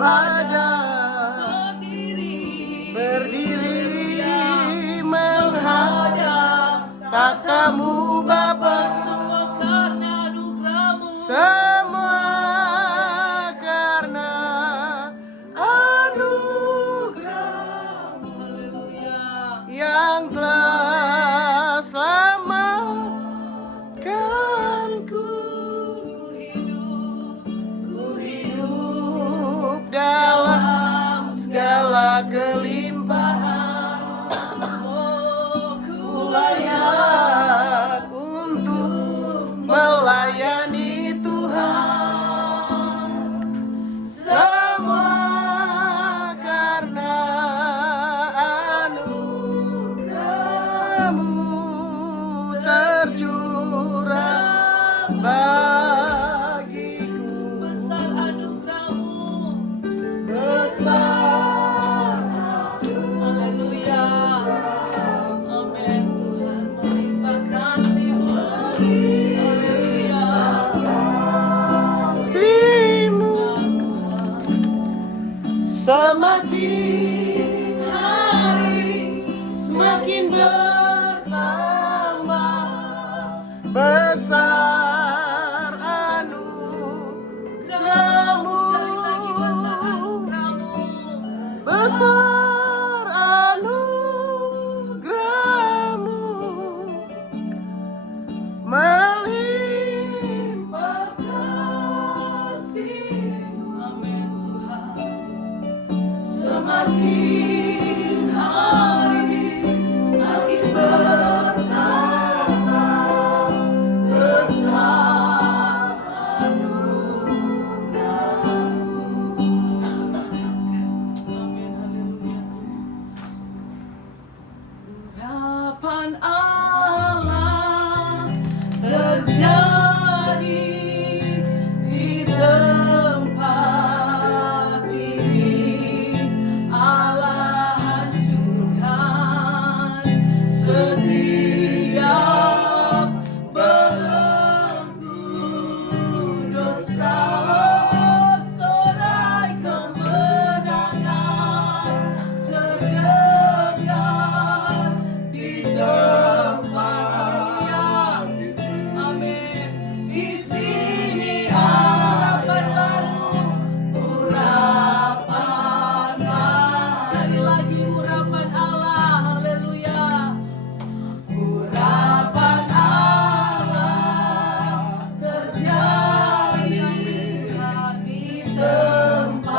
ada berdiri menghadap tatamu Bapa. Semua karena anugerah-Mu yang telah selamatkanku. Ku hidup dalam segala kelimpahan. Ku layak untuk melayani semua karena anugerah-Mu tercurah bagiku. Besar anugerah-Mu, besar. Haleluya. Amin. Tuhan melimpah kasih-Mu. Haleluya. Semakin hari semakin bertambah besar anugerah-Mu. Sekali lagi besar anugerah-Mu. Besar anugerah-Mu melimpah kasih-Mu. Amin Tuhan. Semakin hari semakin bertambah besar anugerah-Mu. Amin, haleluya. Urapan Allah terjadi di tempat ini. Allah hancurkan setiap belenggu dosa. Sorai kemenangan terdengar di tempat yang amin. Di sini harapan baru, urapan baru. Sekali lagi urapan Allah, haleluya. Urapan Allah terjadi di tempat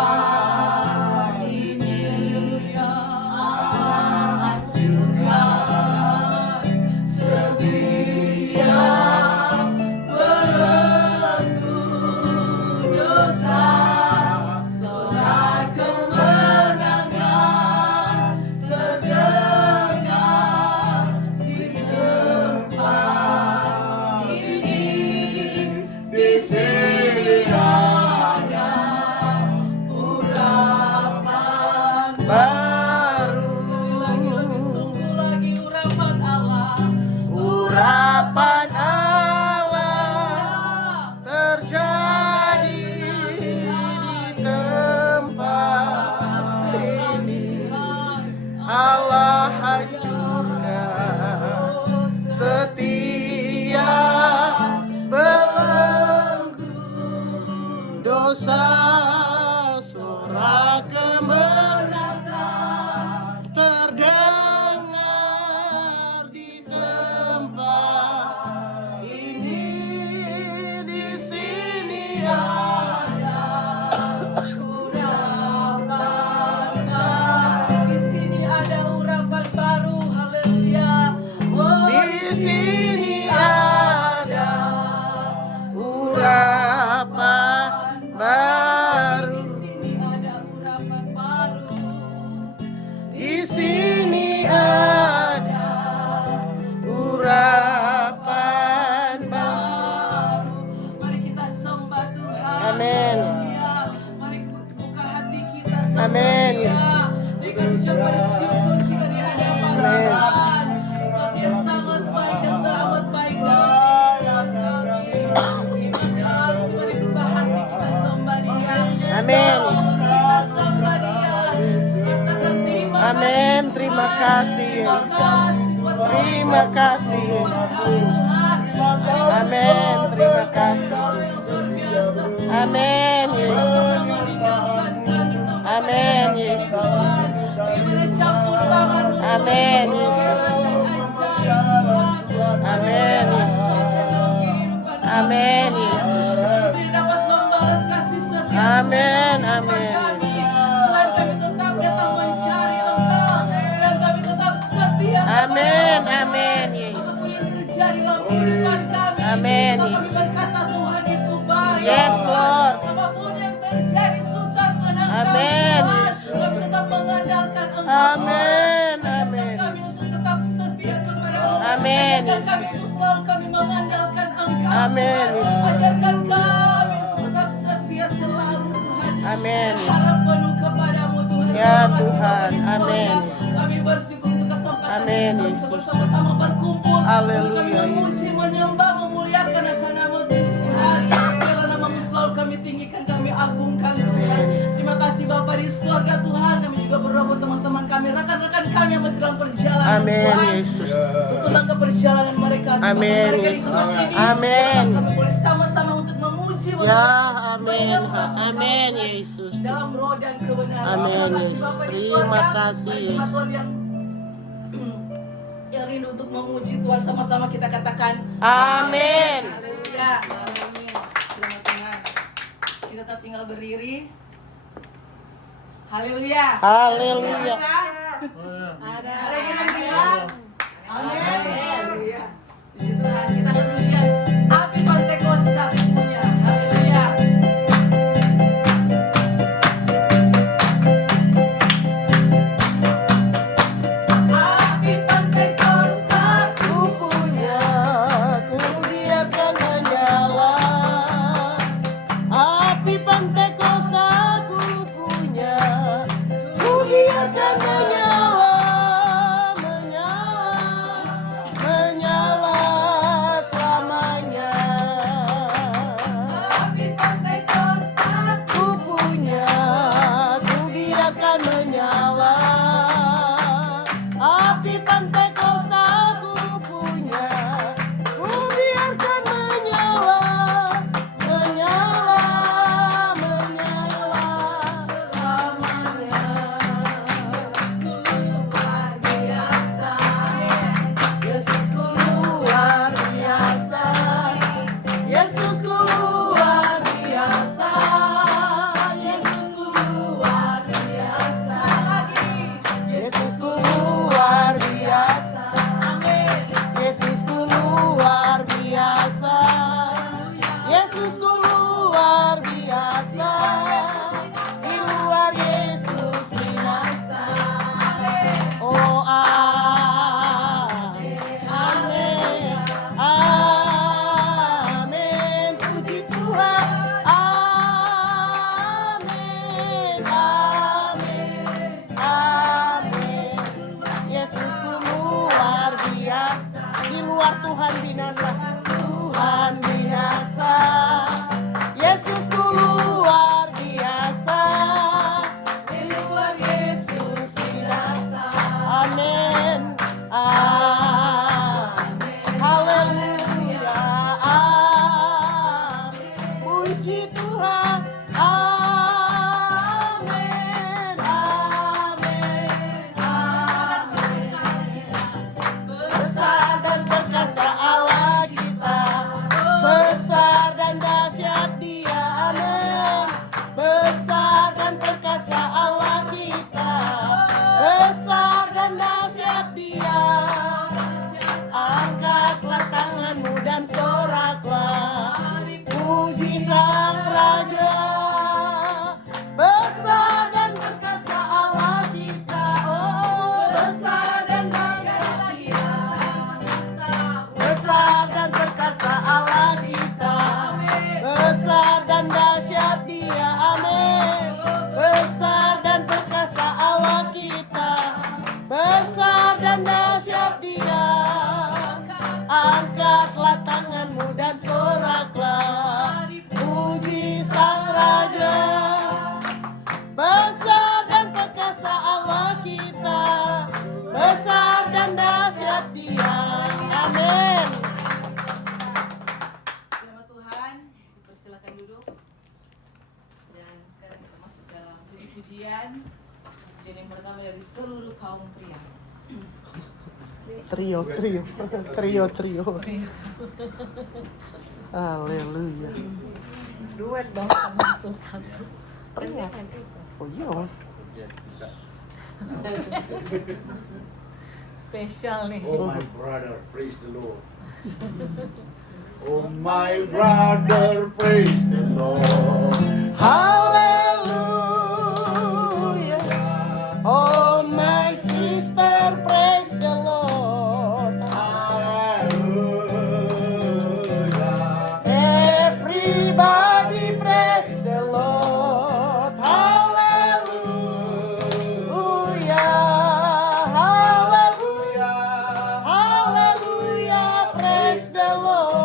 ini, haleluya. Allah hancurkan setiap belenggu dosa. Sorai kemenangan terdengar di tempat ini. Di sini ada urapan baru. Sekali lagi, lebih sungguh lagi urapan Allah. Urapan Allah terjadi di tempat ini. Allah hancurkan setiap belenggu dosa. Sorak kemenangan terdengar di tempat ini. Di sini ada urapan baru. Di sini ada urapan baru, haleluya. Di sini ada urapan baru. Di sini ada urapan baru. Mari kita sembah Tuhan. Amin. Mari buka hati kita sembah. Amin. Dengan ucapan syukur kita di hadapan Tuhan. Sebab Dia sangat baik dan teramat baik dalam kehidupan kami. Terima kasih. Mari buka hati kita sembah Dia. Amin. Kita Terima kasih Yesus. Terima kasih Yesus. Amin. Terima kasih. Amin Yesus. Amin Yesus. Amin Yesus. Amin Yesus. Amin Yesus. Amin. Amin. Selain kami tetap datang mencari Engkau, selain kami tetap setia kepada Amin. Engkau, Amin Yesus. apapun yang terjadi dalam kehidupan kami, Amin, tetap kami Yesus. berkata Tuhan itu baik. Yes, Lord. Apapun yang terjadi susah senang Amin, kami Yesus. Tuhan, kami tetap mengandalkan Engkau. Amin. Ajarkan Amin. kami untuk tetap setia kepada Engkau. Amin, Ajarkan Yesus. kami untuk selalu kami mengandalkan Engkau. Amin, Tuhan. Yesus. Ajarkan kami untuk tetap setia selalu Tuhan. Amin. Berharap penuh kepadamu Tuhan. Ya, Terima kasih, Tuhan. Bapa di sorga. Amin. Kami bersyukur untuk kesempatan Amin, ini untuk Yesus. bersama-sama berkumpul. Haleluya, Untuk kami memuji, menyembah, memuliakan akan nama Tuhan. Biarlah namamu selalu kami tinggikan, kami agungkan Tuhan. Terima kasih Bapa di sorga Tuhan. Kami juga berdoa buat teman-teman kami, rekan-rekan kami yang masih dalam perjalanan Amin Tuhan. Yesus. Tutup langkah perjalanan mereka. Tuhan. Amin, Mereka di Yesus. tempat ini. Amin. Kami boleh sama-sama untuk memuji, Ya, menyembah, amin. menyembah Amin Engkau, Yesus. dalam roh dan kebenaran. Amin, Terima kasih Yesus. Bapa di Terima sorga. kasih, Mari Yesus. Tuhan yang rindu untuk memuji Tuhan, sama-sama kita katakan Amin. Haleluya. Amin. Selamat Tuhan. Kita tetap tinggal berdiri. Haleluya. Haleluya. Ada yang bilang amin. Haleluya. Puji Tuhan, kita akan teruskan api Pantekosta punya. Haleluya. Api Pantekosta Ku punya, ku biarkan menyala. Api Pantekosta ku punya, ku biarkan menyala, menyala selamanya. api Pantekosta Ku punya, ku biarkan menyala. Api Pantekosta ku punya, ku biarkan menyala, menyala selamanya. luar biasa. Yesusku luar biasa, Yesusku luar biasa, Yesusku luar biasa, Yesusku luar biasa, Yesusku luar biasa, Yesusku luar biasa, di luar Yesus binasa. Oh amin, amin, puji Tuhan, amin, amin, Yesusku luar biasa, di luar Tuhan binasa, Tuhan binasa, Yesusku luar biasa, di luar Yesus binasa. Amin. Amin. Haleluya. Amin. Puji Tuhan. Amin. Amin. Amin. Besar dan perkasa Allah kita. pujian yang pertama dari seluruh kaum pria. Trio. Haleluya. Duet dong sama satu. Pria. Oh iya. Spesial nih. Oh my brother, praise the Lord. Oh my brother, praise the Lord. Haleluya. Oh my sister, praise the Lord. Hallelujah. Everybody praise the Lord. Hallelujah. Hallelujah. Hallelujah. Praise the Lord.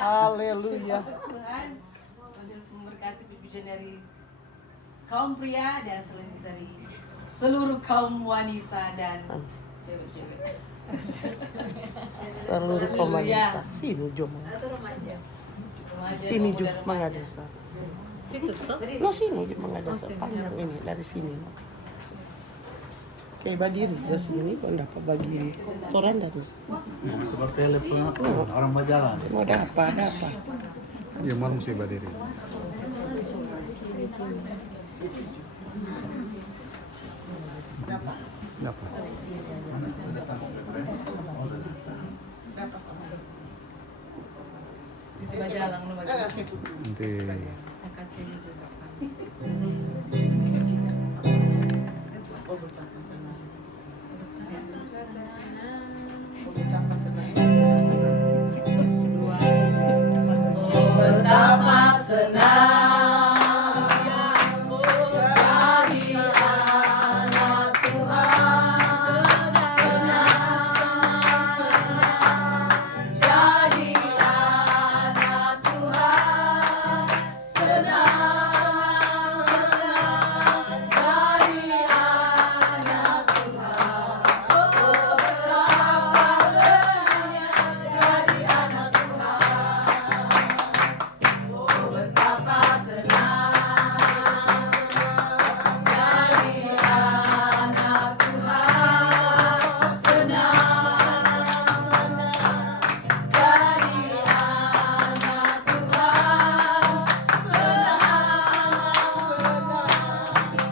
Haleluya. Tuhan memberkati pujian dari kaum pria dan selanjutnya dari seluruh kaum wanita dan cewek-cewek. Seluruh pemerintah. Sini Jom. Remaja. Sini Jom mengadasa. Situ tuh. No sini Jom mengadasa. Panjang ini dari sini. Kayak berdiri dari sini kok dapat bagi koran dari sini. Sebab telepon orang berjalan. Mau ada apa? Ya mal mesti berdiri. Dapat. Di Bajalang nomor Nanti Akan sini juga kan. Oh betapa senang jadi anak Tuhan. Senang jadi anak Tuhan. Senang jadi anak Tuhan. Oh betapa senangnya jadi anak Tuhan. Oh betapa senang jadi anak Tuhan. Senang jadi anak Tuhan. Senang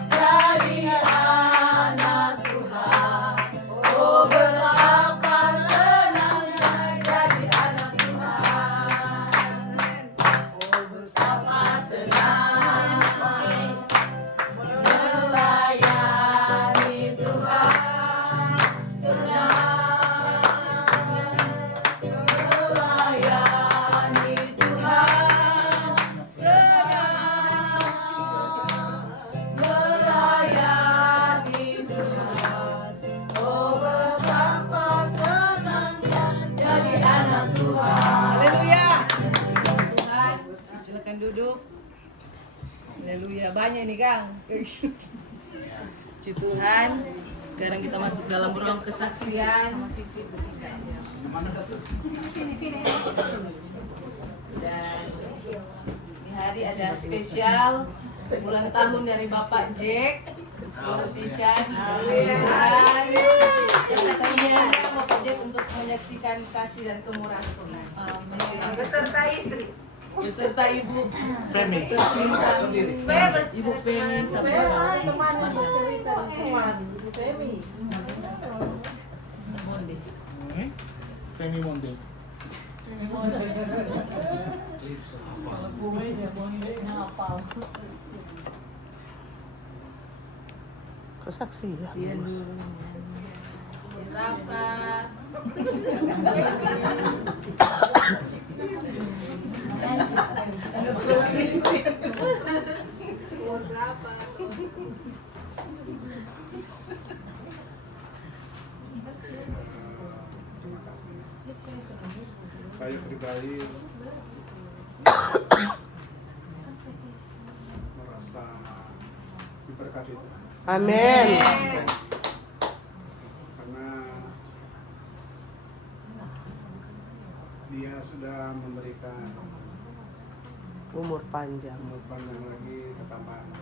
jadi anak Tuhan. Oh betapa senangnya jadi anak Tuhan. Oh betapa senang melayani Tuhan. Senang melayani Tuhan. Senang melayani Tuhan. Oh betapa senangnya jadi anak Tuhan. Haleluya. Tuhan, silakan duduk. Haleluya, banyak nih Kang. Puji Tuhan. Sekarang kita masuk dalam ruang kesaksian. Dan di hari ada spesial ulang tahun dari Bapak Jack. Tican. Dan katanya Bapak Jack untuk menyaksikan kasih dan kemurahan Tuhan. Beserta istri. Beserta Ibu Femi tercinta, Ibu Femi sampai teman mau cerita Ibu Femi. Monde. Femi Monde. Kalau gue dia bonde ngapal. Kesaksian. Berapa? Berapa? Saya pribadi merasa diberkati Amin. karena dia sudah memberikan Umur panjang. Umur panjang lagi ketambah 1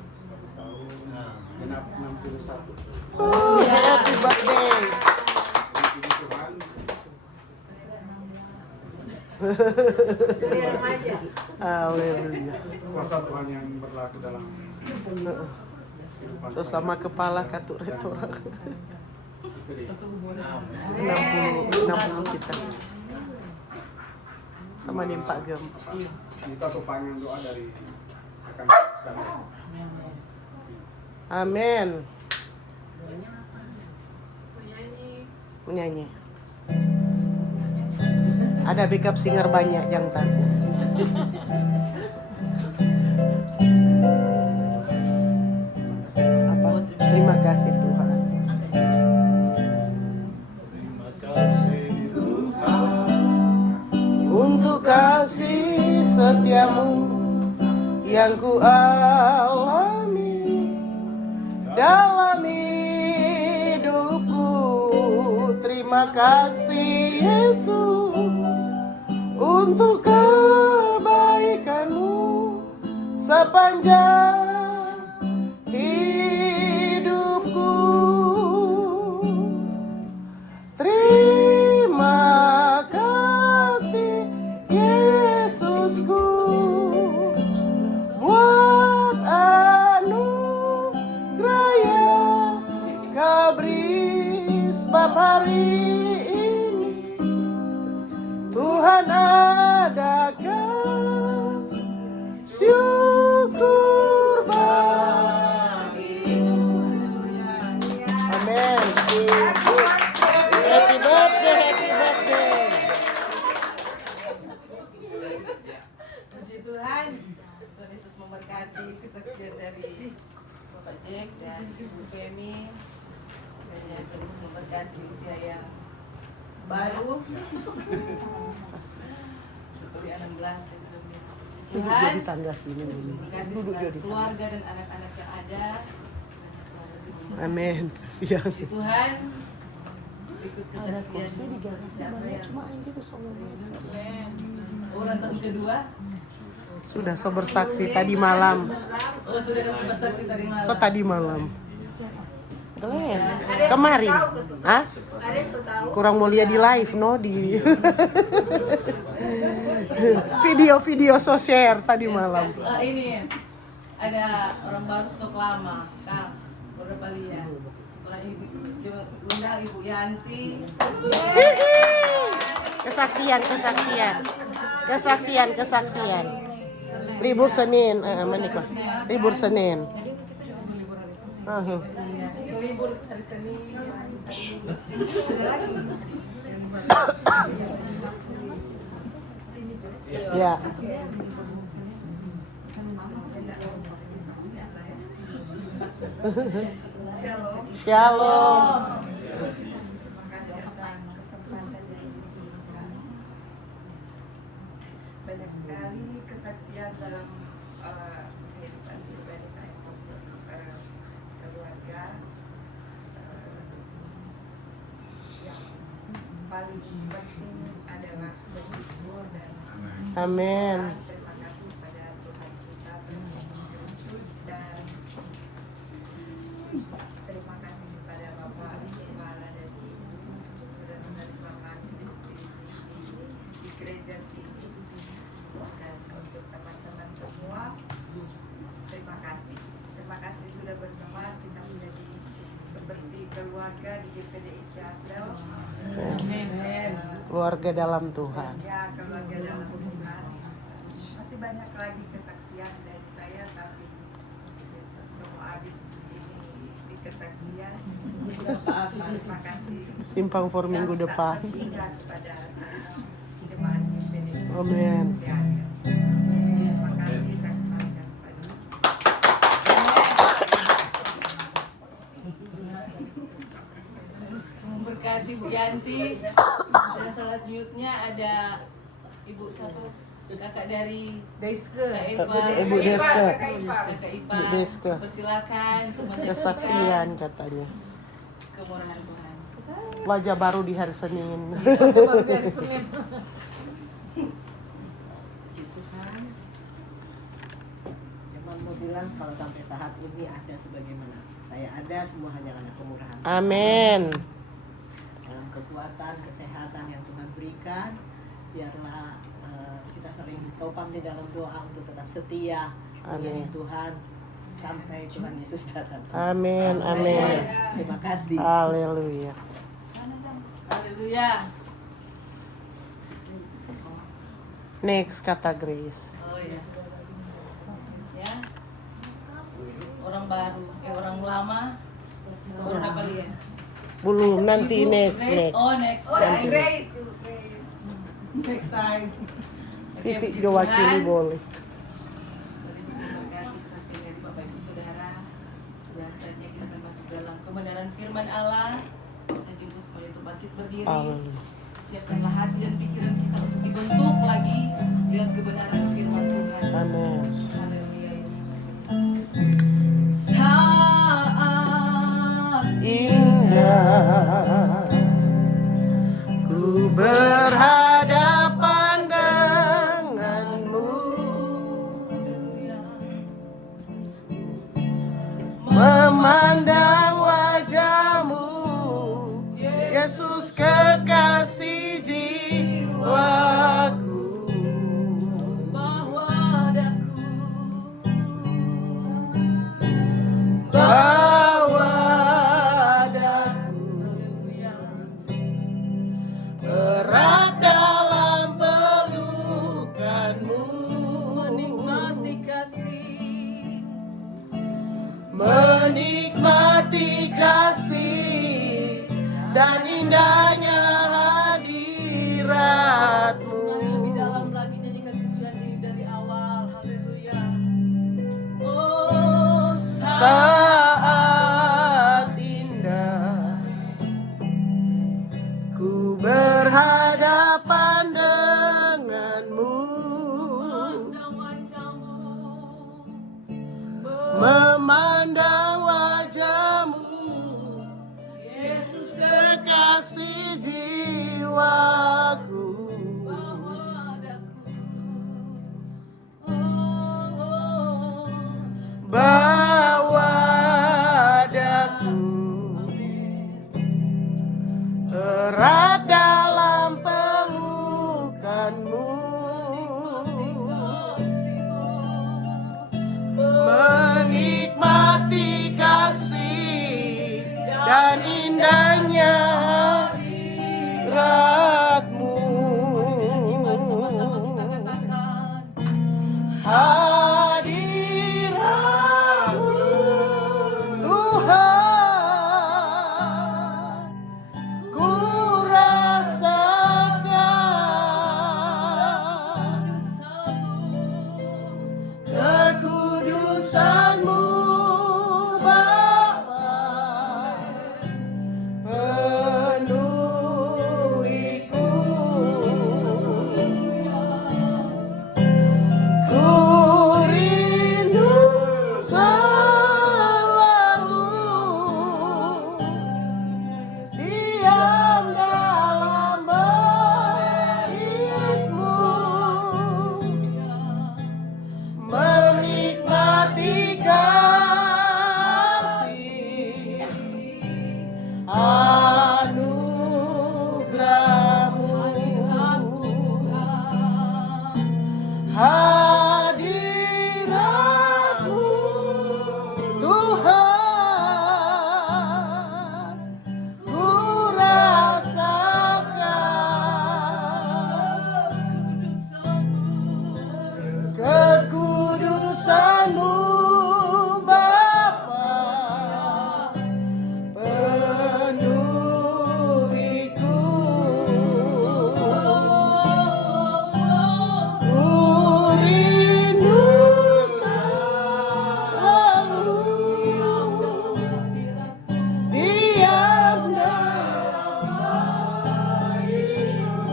tahun. Genap 61. Oh, happy birthday. Puji Tuhan. Dari remaja. Haleluya. Kuasa Tuhan yang berlaku dalam kehidupan Sesama kepala katuk retora. istri. 60 kita. Sama nih Pak Gem. Kita tumpangin doa dari rekan sekalian. Amin. Menyanyi. Menyanyi. Ada backup singer banyak jangan takut. Apa? Terima kasih Tuhan. Terima kasih Tuhan. Untuk kasih setiamu yang ku alami dalam hidupku. Terima kasih Yesus untuk kebaikanmu sepanjang hidupku. Terima kasih Yesusku buat anugerah yang kau beri sebab hari ini Tuhan adakan syukur bagimu. Amin. Happy birthday, happy birthday. Puji Tuhan. Tuhan Yesus memberkati kesaksian dari Bapak Jack dan Ibu Femi. Dan yang terus memberkati usia yang baru. Seperti 16 dan lebih. Tuhan Di tangga sini dulu. memberkati Duduk segala jadi. keluarga dan anak-anak yang ada. Amin. Kasihan. Puji Tuhan. Berikut kesaksian siapa yang ulang tahun kedua. Sudah so bersaksi tadi malam. Oh sudah kan bersaksi tadi malam. So tadi malam. Glenn. Kemarin. Hah? Ada yang tahu? Kurang mulia di live no di video so share tadi malam. Ini ada orang baru stok lama, Kang. Beberapa lihat. Orang ini undang Ibu Yanti. Kesaksian. Libur Senin, menikah. Libur Senin. Libur hari Senin. Ya. Shalom. Kasih atas kesempatan yang diberikan. Banyak sekali kesaksian dalam kehidupan pribadi saya untuk keluarga. Yang paling penting adalah bersyukur dan Amin. terima kasih kepada Tuhan kita Tuhan Yesus Kristus dan terima kasih kepada Bapak Kepala dan Ibu sudah menerima kami di sini di gereja sini dan untuk teman-teman semua terima kasih sudah berteman kita menjadi seperti keluarga di GPDI Seattle. Keluarga dalam Tuhan. Ya, keluarga dalam Tuhan. Masih banyak lagi kesaksian dari saya, tapi semua habis ini di kesaksian. Terima kasih. Simpang for minggu Dan tak depan. tertinggal kepada semua jemaat GPDI Amin. Seattle. Terima kasih saya kembalikan kepada Memberkati Bu Yanti. Dan selanjutnya ada Ibu siapa? Kakak dari Kak Eva. Ibu Deska. Kakak Ipa. Bu Deska. Persilakan untuk menyaksikan Kesaksian katanya. kemurahan Tuhan. Wajah baru di hari Senin. Puji Tuhan. Tuhan mau bilang kalau sampai saat ini ada sebagaimana saya ada, semua hanya karena kemurahan. Amin. Dalam kekuatan, kesehatan yang Tuhan berikan, biarlah kita sering topang di dalam doa untuk tetap setia Amin. dengan Tuhan sampai Tuhan Yesus datang. Amin. Amin. Terima kasih. Haleluya. Haleluya. Next kata Grace. Oh ya. Ya. Orang baru, orang lama. Orang kali ya. Belum, nanti Ibu, next. Oh, next. Oh, time. Grace. Next time. Oke, Vivi puji diwakili Tuhan. boleh. Mari kita berkati kesaksian dari Bapak Ibu Saudara. Dan saatnya kita akan masuk dalam kebenaran firman Allah. Saya jemput supaya itu bangkit berdiri. Haleluya. Siapkanlah hati dan pikiran kita untuk dibentuk lagi dengan kebenaran firman Tuhan. Amin. Haleluya Yesus. Saat Indah ku berhadapan denganmu, memandang wajahmu, Yesus kekasih jiwaku. bahwa daku Bawa daku erat dalam pelukanmu, menikmati kasih menikmati kasih dan indahnya hadiratmu. lebih dalam lagi nyanyikan pujian ini dari awal. Haleluya. Oh, Saat indah ku berhadapan denganmu, memandang wajahmu, Yesus kekasih jiwaku. Bawa daku erat dalam pelukanmu, menikmati kasih dan indahnya hadiratmu. sama-sama kita katakan Hadiratmu Tuhan, ku rasakan kekudusan-Mu Bapa, penuhiku. Ku rindu selalu diam dalam bait-Mu, menikmati kasih anugerah-Mu. Hadirat-Mu Tuhan, ku rasakan kekudusan-Mu Bapa, penuhiku. Ku rindu selalu diam dalam bait-Mu,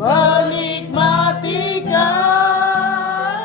menikmati kasih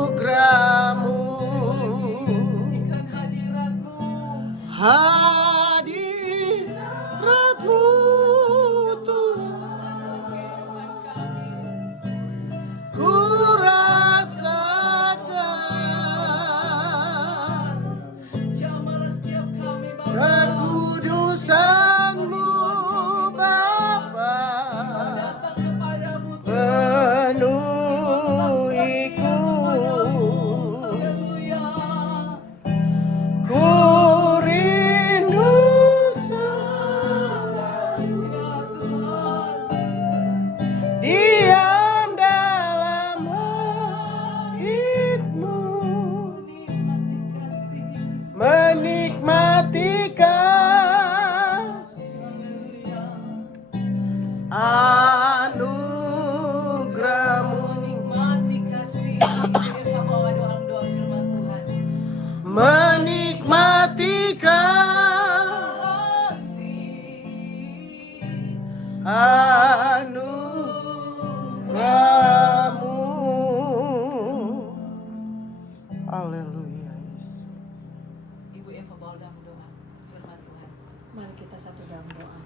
anugerah-Mu, Ikan hadirat-Mu, hadirat-Mu Tuhan, kehidupan kami. ku rasakan Jamalah setiap kami, Bapa. kekudusan-Mu Bapa, Datang kepadamu, Tuhan. penuhiku, Haleluya. ku rindu sangat Ya Tuhan, diam dalam hidupmu, nikmati kasih. menikmati kasih Haleluya. anugerah-Mu, Nikmati kasih. Kami Eva bawa doa firman Tuhan. menikmati kasih anugerah-Mu. Haleluya. Ibu Eva bawa dalam doa firman Tuhan. Mari kita satu dalam doa.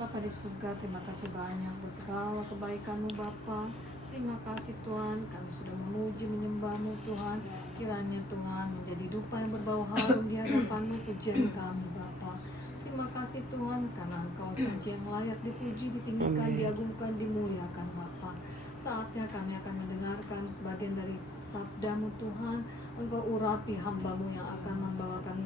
Bapa di surga, terima kasih banyak buat segala kebaikan-Mu Bapa. Terima kasih Tuhan, kami sudah memuji menyembah-Mu Tuhan. Kiranya Tuhan menjadi dupa yang berbau harum di hadapan-Mu pujian kami Bapa. Terima kasih Tuhan, karena Engkau saja yang layak dipuji, ditinggikan, diagungkan, dimuliakan Bapa. Saatnya kami akan mendengarkan sebagian dari sabda-Mu Tuhan. Engkau urapi hamba-Mu yang akan membawakan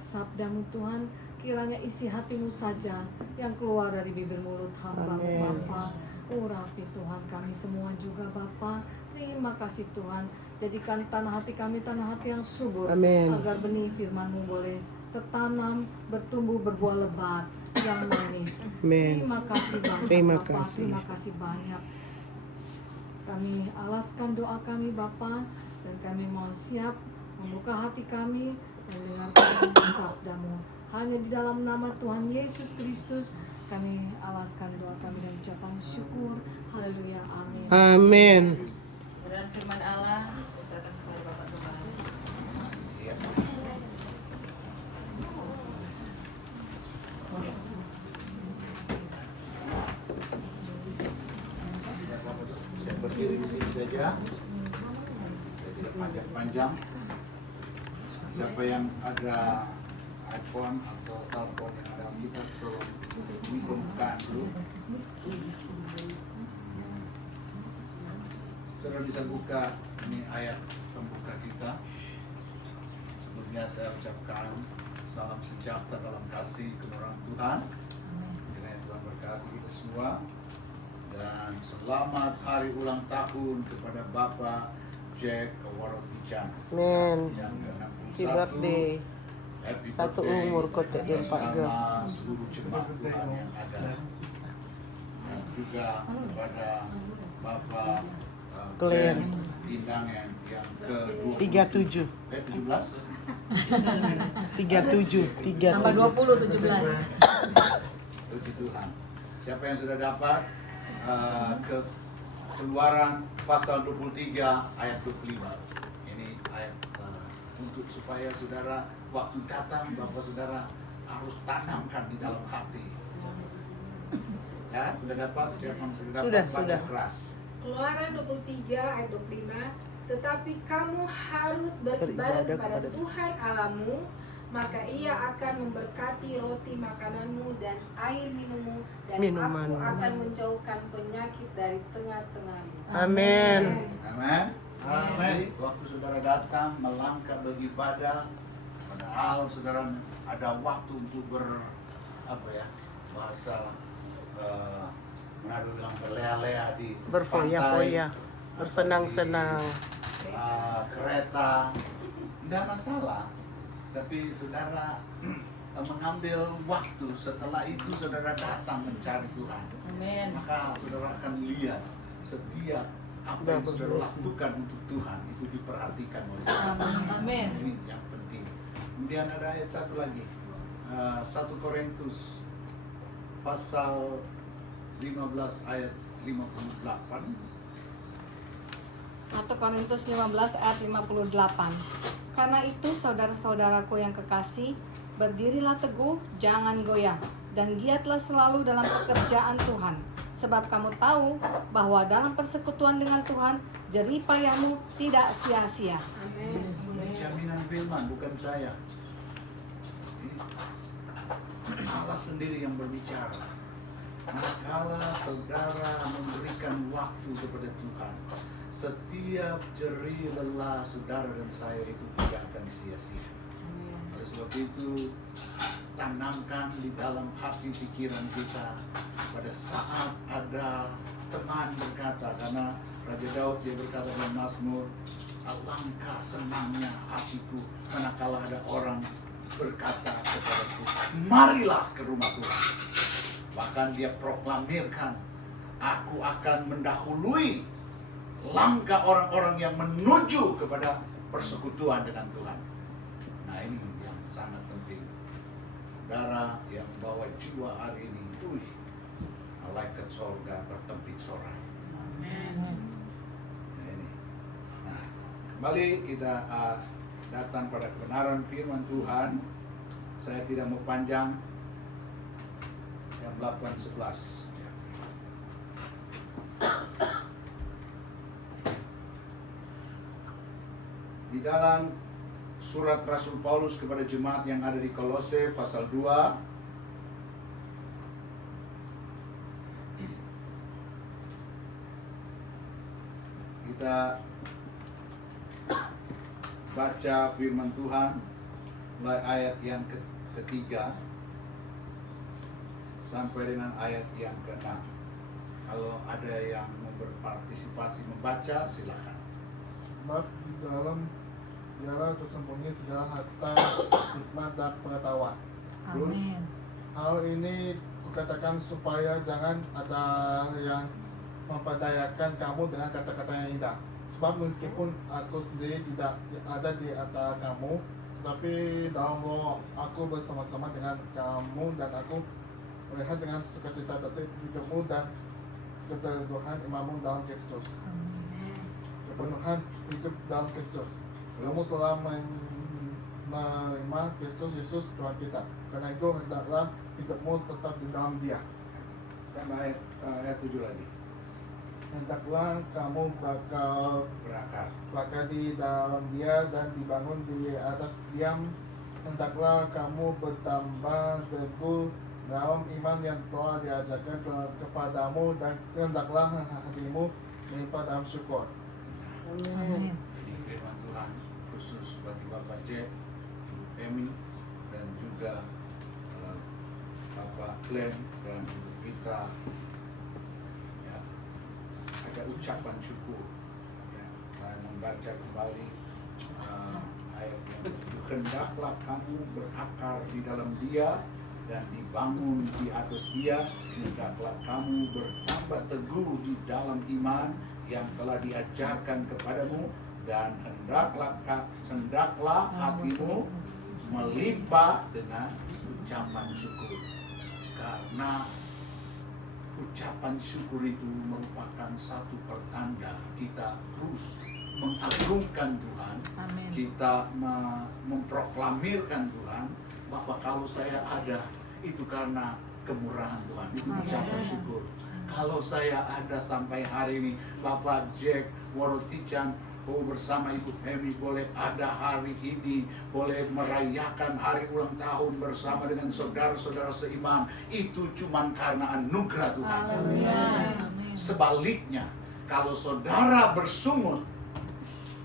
sabda-Mu Tuhan. Kiranya isi hati-Mu saja yang keluar dari bibir mulut hamba-Mu Amin. Bapa. Urapi Tuhan kami semua juga Bapa. Terima kasih Tuhan. Jadikan tanah hati kami tanah hati yang subur. Amin. Agar benih firman-Mu boleh tertanam, bertumbuh, berbuah lebat yang manis. Amin. Terima kasih banyak Terima Bapa. kasih. Terima kasih banyak. Kami alaskan doa kami Bapa, dan kami mau siap membuka hati kami dan mendengarkan sabda-Mu. Hanya di dalam nama Tuhan Yesus Kristus kami alaskan doa kami dan ucapan syukur. Haleluya. Amin. Amin. Kebenaran firman Allah diserahkan kepada Bapak Tuhan. Saya berdiri di sini saja. Saya tidak panjang-panjang. Siapa yang ada iPhone atau telepon yang ada kita tolong buka dulu. Saudara bisa buka ini ayat pembuka kita. Sebelumnya saya ucapkan salam sejahtera dalam kasih kemurahan Tuhan. Kiranya Tuhan berkati kita semua. Dan selamat hari ulang tahun kepada Bapak Jack Warotican Amin. yang Happy ke-61. birthday. Happy Satu birthday umur kotek dia, Pak Gel. bersama seluruh jemaat Tuhan yang ada. Dan juga kepada Bapak Glenn. Indang yang ke-20. 37. 17? 37. Tambah 20, 17. Puji Tuhan. Siapa yang sudah dapat ke Keluaran pasal 23 ayat 25. Ini ayat untuk supaya saudara waktu datang Bapak saudara harus tanamkan di dalam hati. Ya, sudah dapat? Siapa yang sudah dapat? Sudah. Baca keras. Keluaran 23 ayat 25, tetapi kamu harus beribadah kepada Tuhan Allahmu, maka ia akan memberkati roti makananmu dan air minummu, dan Minumanmu. aku akan menjauhkan penyakit dari tengah-tengahmu. Amin. Amin. Amin. Waktu saudara datang melangkah beribadah, padahal saudara ada waktu untuk bahasa Manado bilang berlea-lea di Berfoya-foya, pantai, bersenang-senang. di, kereta, tidak masalah. Tapi saudara mengambil waktu, setelah itu saudara datang mencari Tuhan. Amin. Maka saudara akan lihat setiap apa yang saudara lakukan untuk Tuhan itu diperhatikan oleh Tuhan. Amin. Ini yang penting. Kemudian ada ayat satu lagi, 1 Korintus pasal 15 ayat 58. 1 Korintus 15 ayat 58. Karena itu saudara-saudaraku yang kekasih, berdirilah teguh, jangan goyah, dan giatlah selalu dalam pekerjaan Tuhan. Sebab kamu tahu bahwa dalam persekutuan dengan Tuhan, jerih payahmu tidak sia-sia. Ini jaminan firman, bukan saya. Ini Allah sendiri yang berbicara. Manakala saudara memberikan waktu kepada Tuhan, setiap jerih lelah saudara dan saya itu tidak akan sia-sia. Oleh sebab itu, tanamkan di dalam hati pikiran kita pada saat ada teman berkata, karena Raja Daud dia berkata dalam Mazmur, alangkah senangnya hatiku manakala ada orang berkata kepadaku, marilah ke rumah Tuhan. Bahkan dia proklamirkan, aku akan mendahului langkah orang-orang yang menuju kepada persekutuan dengan Tuhan. Nah ini yang sangat penting. Saudara yang bawa jiwa hari ini, malaikat sorga bertempik sorai. Nah, ini. Nah, kembali kita datang pada kebenaran firman Tuhan. Saya tidak mau panjang. Yang 8-11 ya. Di dalam surat Rasul Paulus kepada jemaat yang ada di Kolose pasal 2 kita baca firman Tuhan mulai ayat yang ketiga sampai dengan ayat yang ke-6. Kalau ada yang mau berpartisipasi membaca, silakan. Sebab di dalam ialah tersembunyi segala harta, hikmat dan pengetahuan. Amin. Hal ini kukatakan supaya jangan ada yang memperdayakan kamu dengan kata-kata yang indah. Sebab meskipun aku sendiri tidak ada di antara kamu, tetapi dalam roh aku bersama-sama dengan kamu, dan aku melihat dengan sukacita detik hidupmu dan keteguhan imanmu dalam Kristus. Kepenuhan hidup dalam Kristus. Kamu telah menerima Kristus Yesus Tuhan kita. Karena itu hendaklah hidupmu tetap di dalam Dia. Tambah ayat 7 lagi. Hendaklah kamu bakal berakar di dalam Dia dan dibangun di atas diam. Hendaklah kamu bertambah teguh dalam iman yang telah diajarkan kepadamu, dan hendaklah hatimu melimpah dalam syukur. Amin. Ini firman Tuhan khusus bagi Bapak Jack, Ibu Emi, dan juga Bapak Glenn dan Ibu Pita. Ya, ada ucapan syukur. Ya, saya membaca kembali ayat yang hendaklah kamu berakar di dalam Dia dan dibangun di atas Dia, hendaklah kamu bertambah teguh di dalam iman yang telah diajarkan kepadamu, dan hendaklah hatimu melimpah dengan ucapan syukur. Karena ucapan syukur itu merupakan satu pertanda kita terus mengagungkan Tuhan. Amin. Kita memproklamirkan Tuhan bahwa kalau saya ada itu karena kemurahan Tuhan, itu ucapan syukur. Kalau saya ada sampai hari ini, Bapak Jack Worotichan bersama Ibu Emi boleh ada hari ini, boleh merayakan hari ulang tahun bersama dengan saudara-saudara seiman, itu cuma karena anugerah Tuhan. Amin. Sebaliknya, kalau saudara bersungut,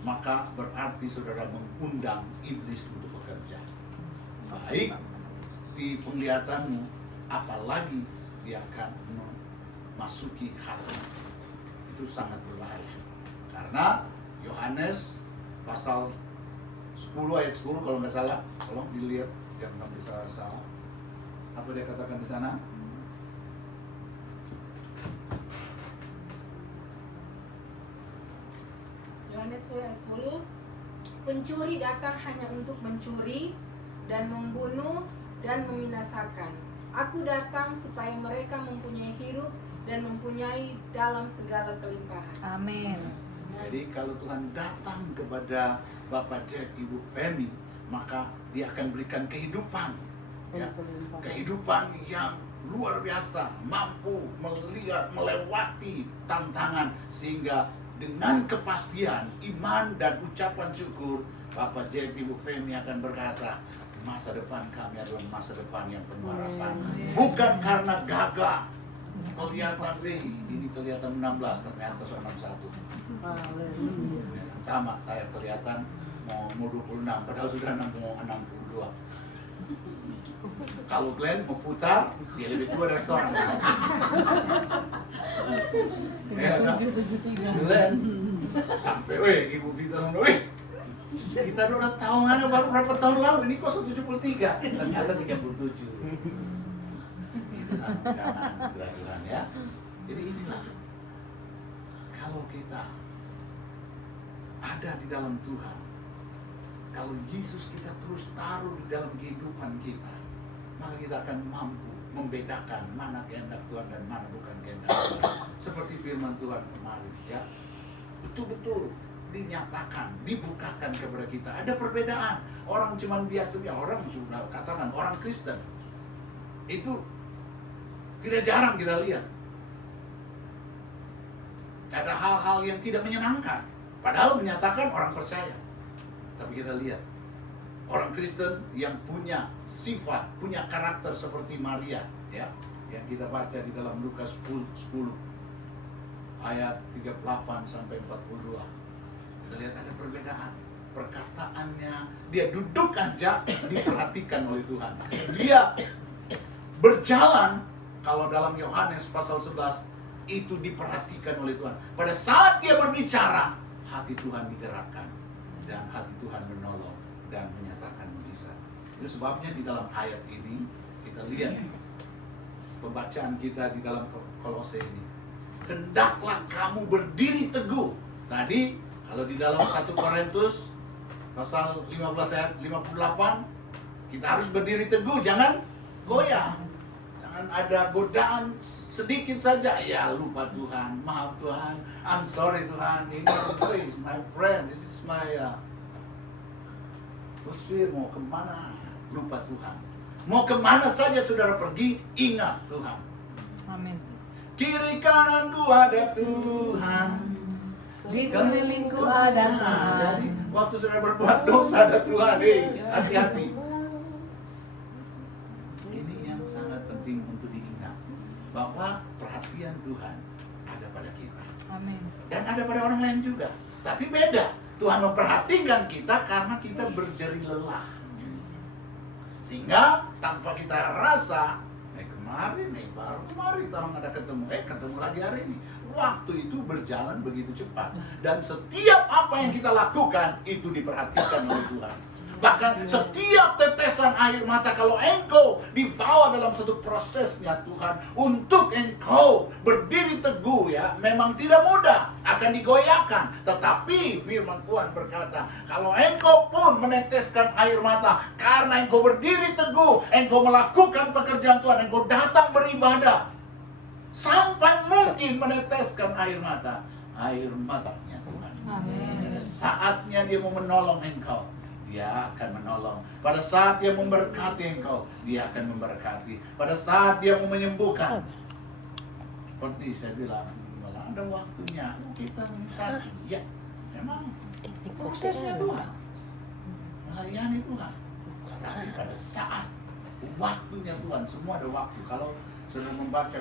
maka berarti saudara mengundang iblis untuk bekerja. Baik di penglihatanmu, apalagi dia akan memasuki hati. Itu sangat berbahaya. Karena Yohanes pasal 10 ayat 10 kalau nggak salah, tolong dilihat jangan sampai salah-salah. Apa dia katakan di sana? Yohanes 10 ayat 10, pencuri datang hanya untuk mencuri dan membunuh dan membinasakan. Aku datang supaya mereka mempunyai hidup dan mempunyai dalam segala kelimpahan. Amin. Jadi kalau Tuhan datang kepada Bapak Jack, Ibu Femi, maka dia akan berikan kehidupan, ya, kehidupan yang luar biasa, mampu melihat, melewati tantangan, sehingga dengan kepastian, iman dan ucapan syukur, Bapak Jack, Ibu Femi akan berkata, masa depan kami adalah masa depan yang penuh harapan. Bukan karena gagah, kelihatan ini kelihatan 16, ternyata 61. Sama, saya kelihatan mau 26, padahal sudah mau 62. Kalau Glenn mau putar, dia lebih tua dari orang. Glenn sampai, Ibu Vita ngomong, kita udah tahu mana baru berapa tahun lalu, ini kok 73, ternyata 37. Itu sama kegagalan ya. Jadi inilah, kalau kita ada di dalam Tuhan, kalau Yesus kita terus taruh di dalam kehidupan kita, maka kita akan mampu membedakan mana kehendak Tuhan dan mana bukan kehendak Tuhan. Seperti firman Tuhan kemarin ya, betul-betul dinyatakan, dibukakan kepada kita. Ada perbedaan. Orang cuman biasanya, orang sudah katakan orang Kristen itu tidak jarang kita lihat. Ada hal-hal yang tidak menyenangkan, padahal menyatakan orang percaya. Tapi kita lihat orang Kristen yang punya sifat, punya karakter seperti Maria, ya, yang kita baca di dalam Lukas 10 ayat 38 sampai 42. Kita lihat ada perbedaan. Perkataannya, dia duduk aja diperhatikan oleh Tuhan. Dia berjalan, kalau dalam Yohanes pasal 11, itu diperhatikan oleh Tuhan. Pada saat dia berbicara, hati Tuhan digerakkan. Dan hati Tuhan menolong dan menyatakan mujizat. Itu sebabnya di dalam ayat ini, kita lihat pembacaan kita di dalam Kolose ini. Hendaklah kamu berdiri teguh. Tadi, kalau di dalam 1 Korintus pasal 15 ayat 58, kita harus berdiri teguh, jangan goyah. Jangan ada godaan sedikit saja, ya lupa Tuhan, maaf Tuhan, I'm sorry Tuhan, ini please my friend, this is my mau kemana? Lupa Tuhan. Mau kemana saja saudara pergi, ingat Tuhan. Amin. Kiri kananku ada Tuhan, Di sekelilingku ada Tuhan. Jadi waktu saudara berbuat dosa ada Tuhan, hati-hati. Ini yang sangat penting untuk diingat, bahwa perhatian Tuhan ada pada kita. Amin. Dan ada pada orang lain juga. Tapi beda. Tuhan memperhatikan kita karena kita berjeri lelah. Sehingga tanpa kita rasa, baru kemarin orang ada ketemu lagi hari ini. Waktu itu berjalan begitu cepat. Dan setiap apa yang kita lakukan, itu diperhatikan oleh Tuhan. Bahkan setiap tetesan air mata, kalau engkau dibawa dalam satu prosesnya Tuhan, untuk engkau berdiri teguh, ya, memang tidak mudah, akan digoyahkan. Tetapi firman Tuhan berkata, kalau engkau pun meneteskan air mata, karena engkau berdiri teguh, engkau melakukan pekerjaan Tuhan, engkau datang beribadah, sampai mungkin meneteskan air matanya Tuhan. Amin. Saatnya dia mau menolong engkau, dia akan menolong. Pada saat dia memberkati engkau, dia akan memberkati. Pada saat dia mau menyembuhkan, seperti saya bilang, malah ada waktunya kita misalnya, ya memang prosesnya Tuhan, melayani Tuhan. Tapi pada saat waktunya Tuhan, semua ada waktu. Kalau sudah membaca